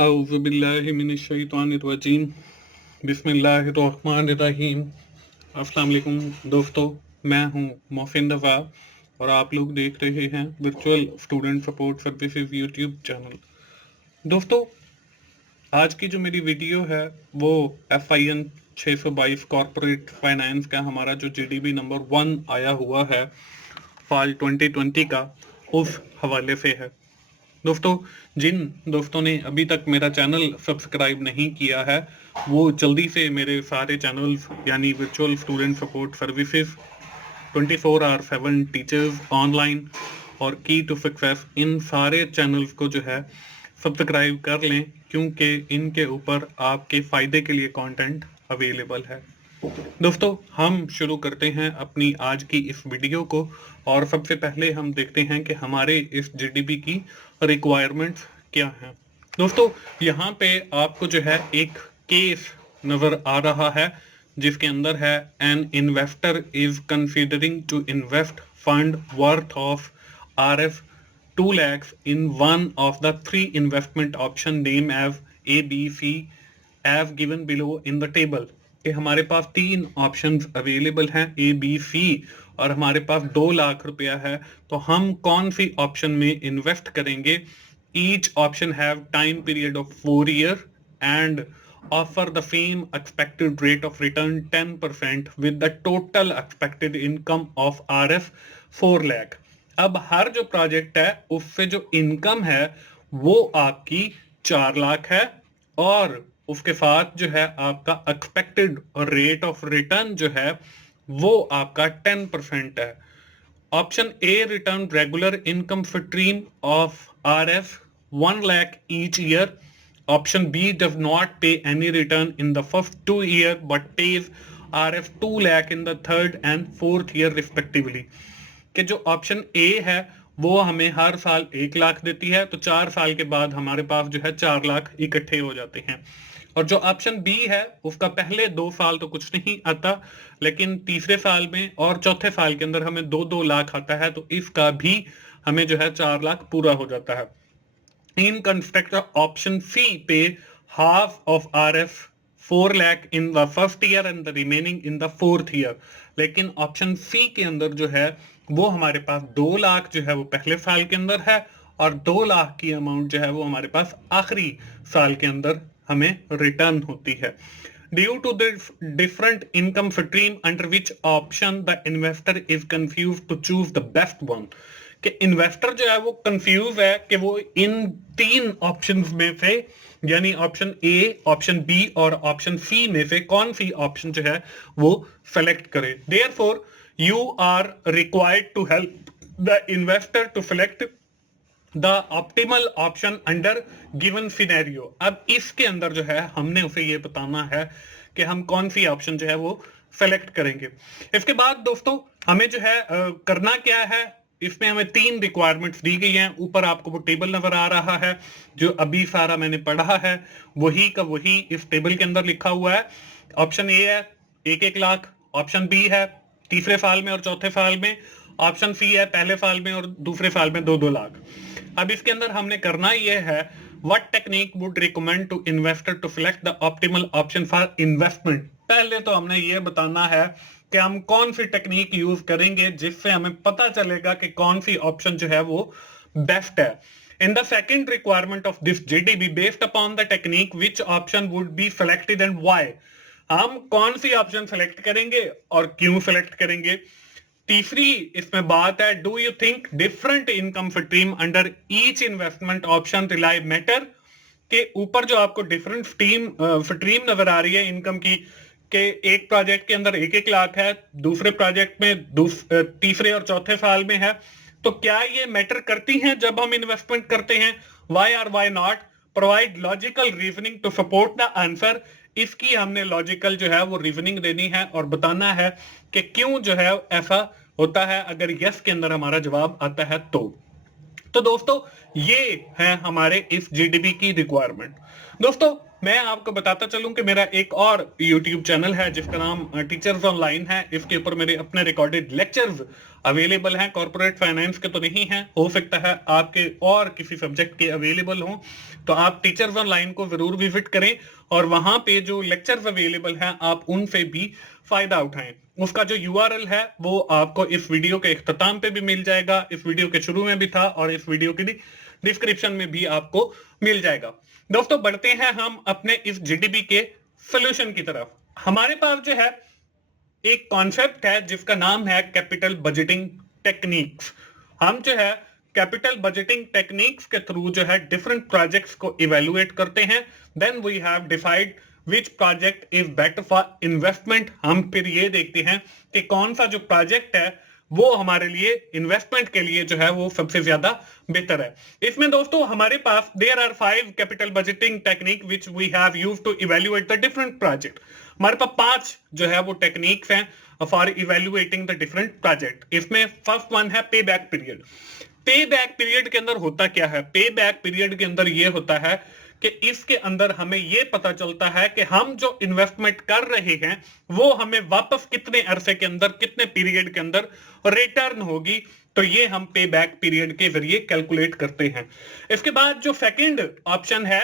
औज़ुबिल्लाहिमिनश्शैतानिर्रजीम बिस्मिल्लाहिर्रहमानिर्रहीम। अस्सलाम वालेकुम दोस्तों, मैं हूं मोहसिन रज़ा और आप लोग देख रहे हैं virtual student support services YouTube channel. दोस्तों, आज की जो मेरी वीडियो है वो FIN 622 कॉरपोरेट फाइनेंस का हमारा जो GDB नंबर 1 आया हुआ है साल 2020 का, उस हवाले से है। दोस्तों, जिन दोस्तों ने अभी तक मेरा चैनल सब्सक्राइब नहीं किया है वो जल्दी से मेरे सारे चैनल्स यानी virtual student support services, 24/7 teachers online और की टू सक्सेस, इन सारे चैनल्स को जो है सब्सक्राइब कर लें, क्योंकि इनके ऊपर आपके फ़ायदे के लिए कंटेंट अवेलेबल है। दोस्तों, हम शुरू करते हैं अपनी आज की इस वीडियो को और सबसे पहले हम देखते हैं कि हमारे इस GDB की रिक्वायरमेंट्स क्या हैं। दोस्तों, यहाँ पे आपको जो है एक केस नज़र आ रहा है जिसके अंदर है an investor is considering to invest fund worth of RF 2 lakhs in one of the 3 investment option named as A, B, C as given below in the table। कि हमारे पास 3 ऑप्शंस अवेलेबल हैं A, B, C और हमारे पास 2 लाख रुपया है, तो हम कौन सी ऑप्शन में इन्वेस्ट करेंगे। Each option have time period of 4 year and offer the same expected rate of return 10% with the total expected income of RF 4 lakh। अब हर जो प्रोजेक्ट है उससे जो इनकम है वो आपकी 4 लाख है और उसके साथ जो है आपका एक्सपेक्टेड रेट ऑफ रिटर्न जो है वो आपका 10% है। Option A return regular income stream of RF 1 lakh each year। Option B does not pay any return in the first 2 year but pays RF 2 lakh in the third and fourth year respectively। कि जो option A है वो हमें हर साल 1 लाख देती है, तो 4 साल के बाद हमारे पास जो है 4 लाख इकट्ठे हो जाते हैं। और जो ऑप्शन बी है उसका पहले 2 साल तो कुछ नहीं आता, लेकिन तीसरे साल में और चौथे साल के अंदर हमें 2-2 लाख आता है, तो इसका भी हमें जो है 4 लाख पूरा हो जाता है। In constructor option C pay half of RF 4 lakh in the first year and the remaining in the fourth year। लेकिन ऑप्शन सी के अंदर जो है वो हमारे पास 2 लाख जो है वो पहले साल के अंदर है और 2 लाख की अमाउंट जो है वो हमारे पास आखिरी साल के अंदर हमें रिटर्न होती है। Due to the different income stream under which option the investor is confused to choose the best one। कि इन्वेस्टर जो है वो कंफ्यूज है कि वो इन 3 ऑप्शंस में से यानी ऑप्शन ए, ऑप्शन बी और ऑप्शन सी में से कौन सी ऑप्शन जो है वो सेलेक्ट करे। Therefore you are required to help the investor to select the optimal option under given scenario. अब इसके अंदर जो है हमने उसे ये बताना है कि हम कौन सी ऑप्शन जो है वो सेलेक्ट करेंगे। इसके बाद दोस्तों हमें जो है करना क्या है, इसमें हमें 3 रिक्वायरमेंट्स दी गई हैं। ऊपर आपको वो टेबल नजर आ रहा है जो अभी सारा मैंने पढ़ा है, वही का वही इस टेबल के अंदर लिखा हुआ है। ऑप्शन ए है 1-1 लाख, ऑप्शन बी है तीसरे साल में और चौथे साल में, ऑप्शन सी है पहले साल में और दूसरे साल में 2-2 लाख। अब इसके अंदर हमने करना यह है, what technique would recommend to investor to select the optimal option for investment. पहले तो हमने ये बताना है कि हम कौन सी टेक्निक यूज करेंगे जिससे हमें पता चलेगा कि कौन सी ऑप्शन जो है वो बेस्ट है। In the second requirement of this GDB, based upon the technique, which option would be selected and why। हम कौन सी ऑप्शन सेलेक्ट करेंगे और क्यों सेलेक्ट करेंगे। तीसरी इसमें बात है, do you think different income stream under each investment option rely matter. के ऊपर जो आपको डिफरेंट स्ट्रीम नजर आ रही है इनकम की, के एक प्रोजेक्ट के अंदर 1-1 लाख है, दूसरे प्रोजेक्ट में तीसरे और चौथे साल में है, तो क्या ये मैटर करती हैं जब हम इन्वेस्टमेंट करते हैं। Why or why not, provide logical reasoning to support the answer. इसकी हमने लॉजिकल जो है वो रीजनिंग देनी है और बताना है कि क्यों जो है ऐसा होता है, अगर यस के अंदर हमारा जवाब आता है तो दोस्तों ये है हमारे इस GDB की रिक्वायरमेंट। दोस्तों मैं आपको बताता चलूं कि मेरा एक और YouTube चैनल है जिसका नाम टीचर्स ऑनलाइन है। इसके ऊपर मेरे अपने रिकॉर्डेड लेक्चर्स अवेलेबल हैं। कॉर्पोरेट फाइनेंस के तो नहीं है, हो सकता है आपके और किसी सब्जेक्ट के अवेलेबल हों, तो आप टीचर्स ऑनलाइन को जरूर विजिट करें और वहां पे जो लेक्चर्स अवेलेबल हैं आप उनसे भी फायदा उठाएं। उसका जो URL है वो आपको इस वीडियो के इख्तिताम पे भी मिल जाएगा, इस वीडियो के शुरू में भी था और इस वीडियो की डिस्क्रिप्शन में भी आपको मिल जाएगा। दोस्तों बढ़ते हैं हम अपने इस जीडीपी के सोल्यूशन की तरफ। हमारे पास जो है एक कॉन्सेप्ट है जिसका नाम है कैपिटल बजटिंग टेक्निक्स। हम जो है कैपिटल बजटिंग टेक्निक्स के थ्रू जो है डिफरेंट प्रोजेक्ट्स को इवेलुएट करते हैं। Then we have decide which project is better for investment. हम फिर ये देखते हैं कि कौन सा जो प्रोजेक्ट है वो हमारे लिए इन्वेस्टमेंट के लिए जो है वो सबसे ज्यादा बेहतर है। इसमें दोस्तों हमारे पास there are 5 capital budgeting technique which we have used to evaluate the different project. हमारे पास 5 जो है वो टेक्निक्स हैं for evaluating the different project. इसमें फर्स्ट वन है pay back period. Pay back period के अंदर होता क्या है? पे बैक पीरियड के अंदर ये होता है कि इसके अंदर हमें यह पता चलता है कि हम जो इन्वेस्टमेंट कर रहे हैं वो हमें वापस कितने अरसे के अंदर, कितने पीरियड के अंदर रिटर्न होगी। तो ये हम पे बैक पीरियड के जरिए कैलकुलेट करते हैं। इसके बाद जो सेकंड ऑप्शन है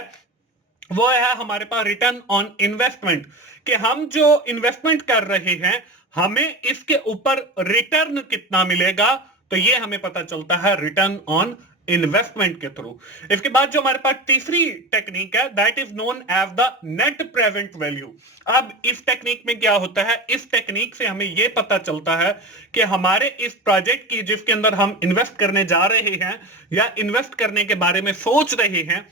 वो है हमारे पास रिटर्न ऑन इन्वेस्टमेंट, कि हम जो इन्वेस्टमेंट कर रहे हैं हमें इसके ऊपर रिटर्न कितना मिलेगा। तो ये हमें पता चलता है रिटर्न ऑन इन्वेस्टमेंट के थ्रू। इसके बाद जो हमारे पास तीसरी टेक्निक है that is known as the net present value. अब इस टेक्निक में क्या होता है, इस टेक्निक से हमें यह पता चलता है कि हमारे इस प्रोजेक्ट की जिसके अंदर हम इन्वेस्ट करने जा रहे हैं या इन्वेस्ट करने के बारे में सोच रहे हैं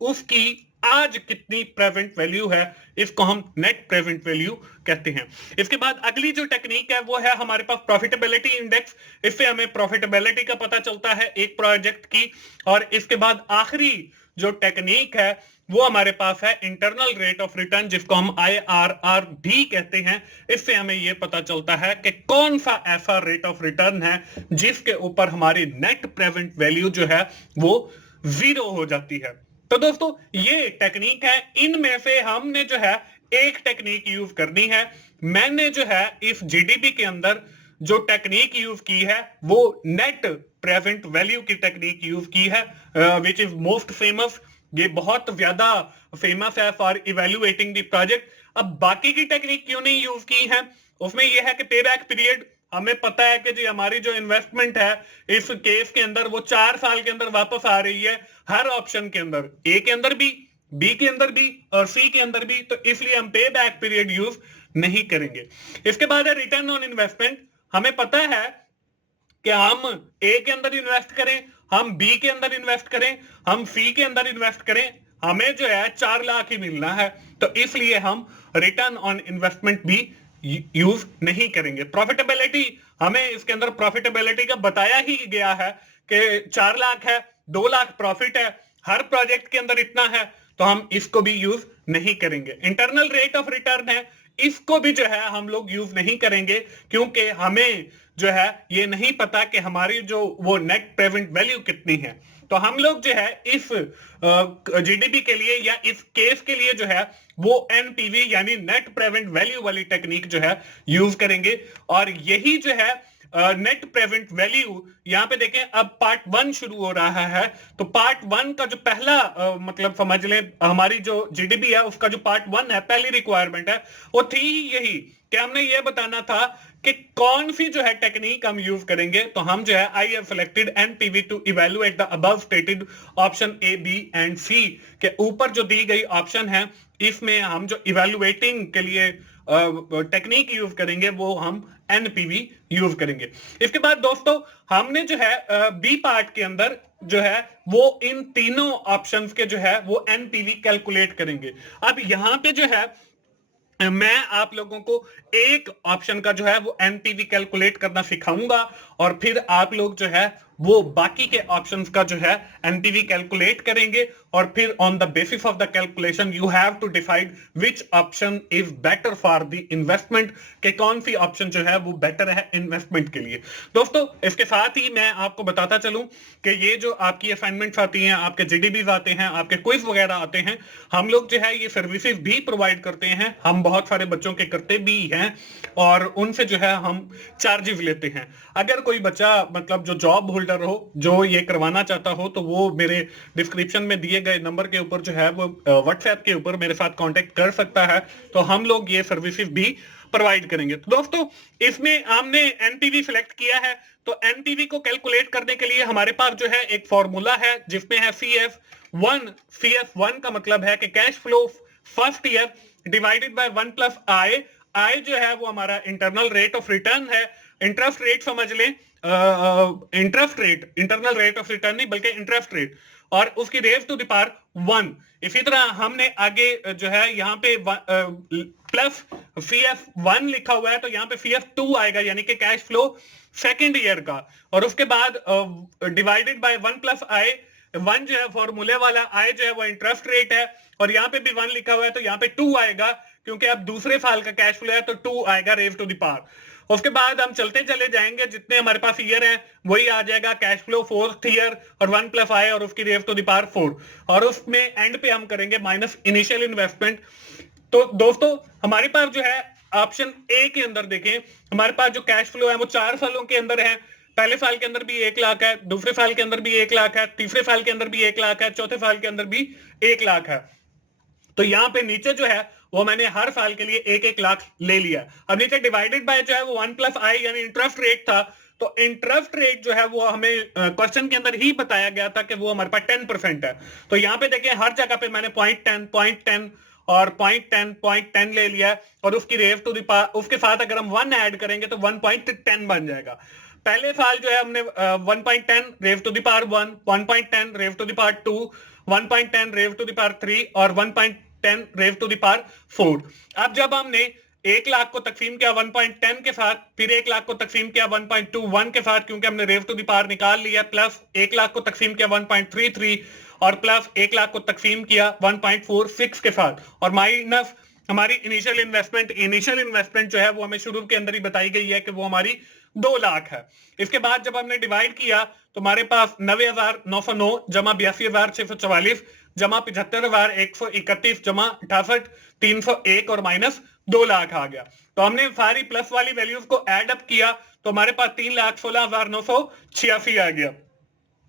उसकी आज कितनी प्रेजेंट वैल्यू है। इसको हम नेट प्रेजेंट वैल्यू कहते हैं। इसके बाद अगली जो टेक्निक है वो है हमारे पास प्रॉफिटेबिलिटी इंडेक्स। इससे हमें प्रॉफिटेबिलिटी का पता चलता है एक प्रोजेक्ट की। और इसके बाद आखिरी जो टेक्निक है वो हमारे पास है इंटरनल रेट ऑफ रिटर्न, जिसको हम IRR भी कहते हैं। इससे हमें यह पता चलता है कि कौन सा ऐसा रेट ऑफ रिटर्न है जिसके ऊपर हमारी नेट प्रेजेंट वैल्यू जो है वो 0 हो जाती है। तो दोस्तों ये टेक्निक है, इनमें से हमने जो है एक टेक्निक यूज करनी है। मैंने जो है इस जीडीपी के अंदर जो टेक्निक यूज की है वो नेट प्रेजेंट वैल्यू की टेक्निक यूज की है, विच इज मोस्ट फेमस। ये बहुत ज्यादा फेमस है फॉर इवेल्युएटिंग द प्रोजेक्ट। अब बाकी की टेक्निक क्यों नहीं यूज की है, उसमें यह है कि पे बैक पीरियड हमें पता है कि जी हमारी जो इन्वेस्टमेंट है इस केस के अंदर वो 4 साल के अंदर वापस आ रही है हर ऑप्शन के अंदर, ए के अंदर भी, बी के अंदर भी और सी के अंदर भी। तो इसलिए हम पे बैक पीरियड यूज नहीं करेंगे। इसके बाद है रिटर्न ऑन इन्वेस्टमेंट। हमें पता है कि हम ए के अंदर इन्वेस्ट करें, हम बी के अंदर इन्वेस्ट करें, हम सी के अंदर इन्वेस्ट करें, हमें जो है 4 लाख ही मिलना है। तो इसलिए हम रिटर्न ऑन इन्वेस्टमेंट भी यूज नहीं करेंगे। प्रॉफिटेबिलिटी, हमें इसके अंदर प्रॉफिटेबिलिटी का बताया ही गया है कि 4 लाख है, 2 लाख प्रॉफिट है, हर प्रोजेक्ट के अंदर इतना है, तो हम इसको भी यूज नहीं करेंगे। इंटरनल रेट ऑफ रिटर्न है, इसको भी जो है हम लोग यूज नहीं करेंगे क्योंकि हमें जो है ये नहीं पता कि हमारी जो वो नेट प्रेजेंट वैल्यू कितनी है। तो हम लोग जो है इस जीडीपी के लिए या इस केस के लिए जो है वो एनपीवी यानी नेट प्रेजेंट वैल्यू वाली टेक्निक जो है यूज करेंगे। और यही जो है नेट प्रेजेंट वैल्यू, यहां पे देखें अब पार्ट 1 शुरू हो रहा है। तो पार्ट 1 का जो पहला मतलब समझ लें हमारी जो जीडीपी है उसका जो पार्ट 1 है, पहली रिक्वायरमेंट है वो थी यही कि हमने ये बताना था कि कौन सी जो है टेक्निक हम यूज करेंगे। तो हम जो है I have selected NPV to evaluate the above stated option A, B and C के ऊपर जो दी गई ऑप्शन है इसमें हम जो इवैल्यूएटिंग के लिए टेक्निक यूज करेंगे वो हम एनपीवी यूज करेंगे। इसके बाद दोस्तों हमने जो है बी पार्ट के अंदर जो है वो इन तीनों ऑप्शंस के जो है वो एनपीवी कैलकुलेट करेंगे। अब यहां पे जो है मैं आप लोगों को एक ऑप्शन का जो है वो एनपीवी कैलकुलेट करना सिखाऊंगा और फिर आप लोग जो है वो बाकी के ऑप्शंस का जो है एनपीवी कैलकुलेट करेंगे और फिर on the basis of the calculation you have to decide which option is better for the investment, के कौन सी ऑप्शन जो है वो बेटर है इन्वेस्टमेंट के लिए। दोस्तों इसके साथ ही मैं आपको बताता चलूं कि ये जो आपकी असाइनमेंट्स आती हैं, आपके जीडीबीज आते हैं, आपके क्विज वगैरह आते हैं, हम लोग जो है ये सर्विसेज भी प्रोवाइड करते हैं, हम बहुत सारे बच्चों के करते भी हैं और उनसे जो है हम चार्जेस लेते हैं। अगर कोई बच्चा मतलब जो जॉब होल्डर हो जो ये करवाना चाहता हो तो वो मेरे डिस्क्रिप्शन में दिए गए नंबर के ऊपर जो है वो व्हाट्सएप के ऊपर मेरे साथ कांटेक्ट कर सकता है, तो हम लोग ये सर्विसेज भी प्रोवाइड करेंगे। तो दोस्तों इसमें हमने एनपीवी सिलेक्ट किया है, तो एनपीवी को कैलकुलेट करने के लिए हमारे पास जो है एक फॉर्मूला है जिसमें है CF1। CF1 का मतलब है कि cash flow first year divided by 1 plus I. I जो है वो हमारा इंटरनल रेट ऑफ रिटर्न है, इंटरेस्ट रेट समझ लें, interest rate, internal rate of return नहीं बल्कि इंटरेस्ट रेट, और उसकी रेज टू द पावर 1। इसी तरह हमने आगे जो है यहाँ पे प्लस CF1 लिखा हुआ है तो यहाँ पे CF2 आएगा यानी कि कैश फ्लो सेकेंड ईयर का, और उसके बाद डिवाइडेड बाय 1 प्लस आई। 1 जो है फॉर्मूले वाला, आई जो है वो इंटरेस्ट रेट है, और यहाँ पे भी 1 लिखा हुआ है तो यहाँ पे 2 आएगा क्योंकि अब दूसरे साल का कैश फ्लो है तो 2 आएगा रेज टू द पावर। उसके बाद हम चलते चले जाएंगे, जितने हमारे पास ईयर है वही आ जाएगा कैश फ्लो फोर्थ ईयर और 1 प्लस आई और उसकी रेज टू द पावर 4, और उसमें एंड पे हम करेंगे माइनस इनिशियल इन्वेस्टमेंट। तो दोस्तों हमारे पास जो है ऑप्शन ए के अंदर देखें, हमारे पास जो कैश फ्लो है वो 4 सालों के अंदर है। पहले साल के अंदर भी 1 लाख है, दूसरे साल के अंदर भी 1 लाख है, तीसरे साल के अंदर भी 1 लाख है, चौथे साल के अंदर भी 1 लाख है। तो यहाँ पे नीचे जो है वो मैंने हर साल के लिए 1-1 लाख ले लिया। अब नीचे डिवाइडेड बाय जो है वो 1 प्लस आई यानी इंटरेस्ट रेट था, तो इंटरेस्ट रेट जो है वो हमें क्वेश्चन के अंदर ही बताया गया था कि वो हमारे पास 10% है। तो यहाँ पे देखिए हर जगह पे मैंने 0.10 और 0.10 ले लिया, और उसकी रेज टू द पावर, उसके साथ अगर हम 1 ऐड करेंगे तो 1.10 बन जाएगा। पहले साल जो है हमने 1.10 raise to the power 1, 1.10 raise to the power 2, 1.10 raise to the power 3 और 1.10 रेज टू द पावर 4। अब जब हमने 1 लाख को तकसीम किया 1.10 के साथ, फिर 1 लाख को तकसीम किया 1.21 के साथ क्योंकि हमने रेज टू द पावर निकाल लिया, प्लस 1 लाख को तकसीम किया 1.33 और प्लस 1 लाख को तकसीम किया 1.46 के साथ, और माइनस हमारी इनिशियल इन्वेस्टमेंट। इनिशियल इन्वेस्टमेंट जो है वो हमें शुरू के अंदर ही बताई गई है कि वो हमारी 2 लाख है। इसके बाद जब हमने डिवाइड किया तो हमारे पास 90,909 जमा 82,644 जमा 75,131 जमा 68,301 और माइनस 2 लाख आ गया। तो हमने सारी प्लस वाली वैल्यूज को ऐड अप किया तो हमारे पास 3,16,986 आ गया।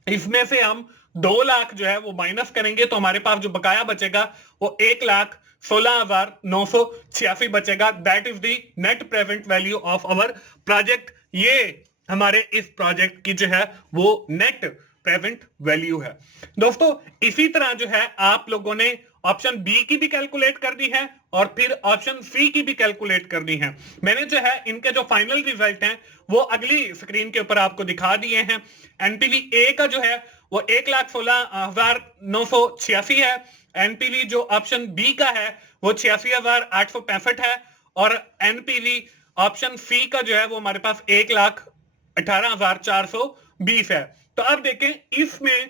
इसमें से हम 2 लाख जो है वो माइनस करेंगे तो हमारे पास जो बकाया बचेगा वो 1,16,986 बचेगा। That is the net present value of our project. ये हमारे इस प्रोजेक्ट की जो है वो नेट प्रेजेंट वैल्यू है। दोस्तों इसी तरह जो है आप लोगों ने ऑप्शन बी की भी कैलकुलेट करनी है और फिर ऑप्शन सी की भी कैलकुलेट करनी है। मैंने जो है इनके जो फाइनल रिजल्ट हैं वो अगली स्क्रीन के ऊपर आपको दिखा दिए हैं। एनपीवी ए का जो है वो 1,16,986 है। एनपीवी जो ऑप्शन बी का है वो 86,865 है, और एनपीवी ऑप्शन सी का जो है वो हमारे पास 1,18,420 है। तो अब देखें इसमें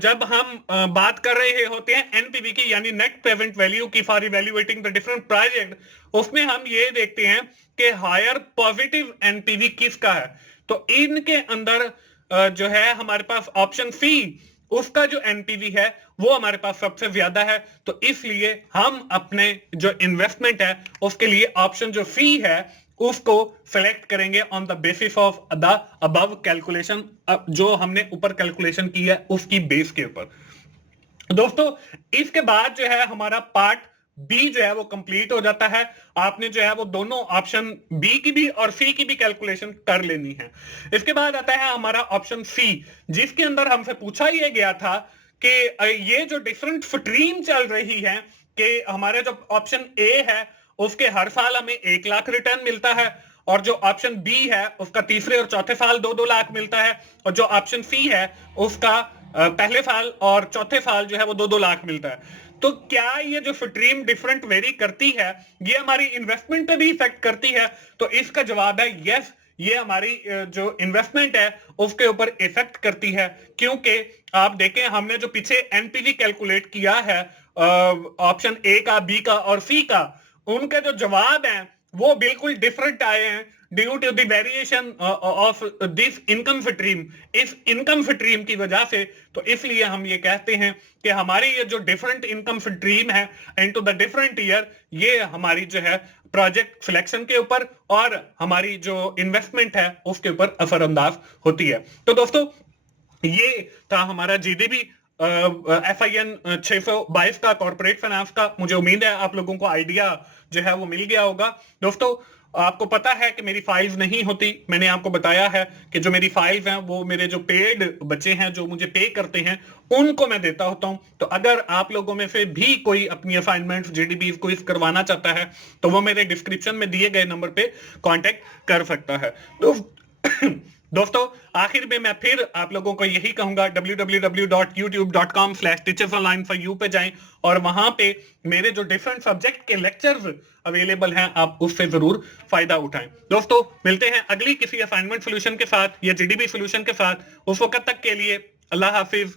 जब हम बात कर रहे होते हैं एनपीवी की यानी नेट प्रेजेंट वैल्यू की for evaluating the different project, उसमें हम ये देखते हैं कि हायर पॉजिटिव एनपीवी किसका है। तो इनके अंदर जो है हमारे पास ऑप्शन सी उसका जो एनपीवी है वो हमारे पास सबसे ज्यादा है। तो इसलिए हम अपने जो इन्वेस्टमेंट है उसके लिए ऑप्शन जो सी है उसको सेलेक्ट करेंगे on the basis of the above calculation, जो हमने ऊपर कैलकुलेशन की है उसकी बेस के ऊपर। दोस्तों इसके बाद जो है हमारा पार्ट बी जो है वो कंप्लीट हो जाता है। आपने जो है वो दोनों ऑप्शन बी की भी और सी की भी कैलकुलेशन कर लेनी है। इसके बाद आता है हमारा ऑप्शन सी, जिसके अंदर हमसे पूछा यह गया था कि ये जो डिफरेंट स्ट्रीम चल रही है कि हमारे जो ऑप्शन ए है उसके हर साल हमें 1 लाख रिटर्न मिलता है, और जो ऑप्शन बी है उसका तीसरे और चौथे साल 2-2 लाख मिलता है, और जो ऑप्शन सी है उसका पहले साल और चौथे साल जो है वो 2-2 लाख मिलता है। तो क्या ये जो स्ट्रीम डिफरेंट वेरी करती है ये हमारी इन्वेस्टमेंट पे भी इफेक्ट करती है? तो इसका जवाब है यस, ये हमारी जो इन्वेस्टमेंट है उसके ऊपर इफेक्ट करती है, क्योंकि आप देखें हमने जो पीछे एनपीवी कैलकुलेट किया है ऑप्शन ए का, बी का और सी का, उनके जो जवाब हैं वो बिल्कुल डिफरेंट आए हैं due to the variation of this income stream, इस इनकम स्ट्रीम की वजह से। तो इसलिए हम ये कहते हैं कि हमारी ये जो डिफरेंट इनकम स्ट्रीम है इनटू द डिफरेंट ईयर, ये हमारी जो है प्रोजेक्ट सिलेक्शन के ऊपर और हमारी जो इन्वेस्टमेंट है उसके ऊपर असरअंदाज होती है। तो दोस्तों ये था हमारा जीडीपी FIN 622 का कॉर्पोरेट फाइनेंस का। मुझे उम्मीद है आप लोगों को आइडिया जो है वो मिल गया होगा। दोस्तों आपको पता है कि मेरी फाइल्स नहीं होती, मैंने आपको बताया है कि जो मेरी फाइल्स हैं वो मेरे जो पेड बच्चे हैं जो मुझे पे करते हैं उनको मैं देता होता हूं। तो अगर आप लोगों में से भी कोई अपनी असाइनमेंट जीडीबी क्विज करवाना चाहता है तो वो मेरे डिस्क्रिप्शन में दिए गए नंबर पे कांटेक्ट कर सकता है। तो दोस्तों आखिर में मैं फिर आप लोगों को यही कहूंगा www.youtube.com/teachersonline4u पे जाएं और वहां पे मेरे जो डिफरेंट सब्जेक्ट के लेक्चर्स अवेलेबल हैं आप उससे जरूर फायदा उठाएं। दोस्तों मिलते हैं अगली किसी असाइनमेंट सोल्यूशन के साथ या जीडीबी सोल्यूशन के साथ। उस वक्त तक के लिए अल्लाह हाफिज।